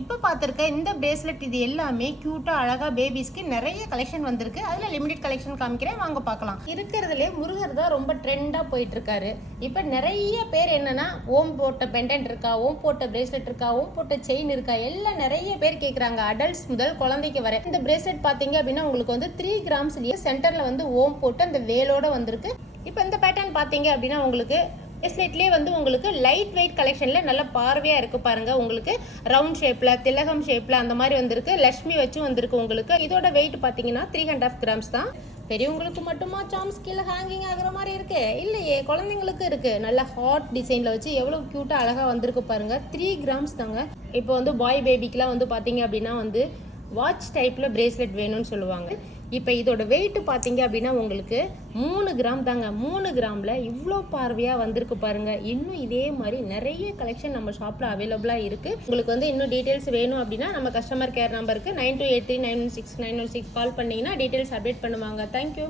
இப்போ பார்த்துருக்க இந்த பிரேஸ்லெட் இது எல்லாமே க்யூட்டாக அழகாக பேபிஸ்க்கு நிறைய கலெக்ஷன் வந்திருக்கு. அதில் லிமிடெட் கலெக்ஷன் காமிக்கிறேன், வாங்க பார்க்கலாம். இருக்கிறதுலே முருகர் தான் ரொம்ப ட்ரெண்டாக போயிட்டு இருக்காரு. இப்போ நிறைய பேர் என்னன்னா ஓம் போட்ட பெண்டன்ட் இருக்கா, ஓம் போட்ட பிரேஸ்லெட் இருக்கா, ஓம் போட்ட செயின் இருக்கா, எல்லாம் நிறைய பேர் கேட்குறாங்க. அடல்ட்ஸ் முதல் குழந்தைக்கு வர இந்த பிரேஸ்லெட் பார்த்தீங்க அப்படின்னா உங்களுக்கு வந்து 3 கிராம்ஸ்லேயே சென்டரில் வந்து ஓம் போட்டு அந்த வேலோட வந்திருக்கு. இப்போ இந்த பேட்டர்ன் பார்த்தீங்க அப்படின்னா உங்களுக்கு பிரேஸ்லெட்லேயே வந்து உங்களுக்கு லைட் வெயிட் கலெக்ஷனில் நல்ல பார்வையாக இருக்குது பாருங்கள். உங்களுக்கு ரவுண்ட் ஷேப்பில், திலகம் ஷேப்பில் அந்த மாதிரி வந்திருக்கு. லக்ஷ்மி வச்சும் வந்திருக்கு உங்களுக்கு. இதோட வெயிட் பார்த்தீங்கன்னா 3.5 கிராம்ஸ் தான். பெரியவங்களுக்கு மட்டுமா சாம்ஸ் கீழே ஹேங்கிங் ஆகிற மாதிரி இருக்கு? இல்லையே, குழந்தைங்களுக்கு இருக்குது. நல்ல ஹாட் டிசைனில் வச்சு எவ்வளோ க்யூட்டாக அழகாக வந்திருக்கு பாருங்கள். 3 கிராம்ஸ் தாங்க. இப்போ வந்து பாய் பேபிக்கெலாம் வந்து பார்த்தீங்க அப்படின்னா வந்து வாட்ச் டைப்பில் பிரேஸ்லெட் வேணும்னு சொல்லுவாங்க. இப்போ இதோட வெயிட் பார்த்தீங்க அப்படின்னா உங்களுக்கு 3 கிராம் தாங்க. 3 கிராமில் இவ்வளோ பார்வையாக வந்திருக்கு பாருங்கள். இன்னும் இதே மாதிரி நிறைய கலெக்ஷன் நம்ம ஷாப்பில் அவைலபிளாக இருக்குது. உங்களுக்கு வந்து இன்னும் டீட்டெயில்ஸ் வேணும் அப்படின்னா நம்ம கஸ்டமர் கேர் நம்பருக்கு 9283916916 கால் பண்ணிங்கன்னா டீட்டெயில்ஸ் அப்டேட் பண்ணுவாங்க. தேங்க்யூ.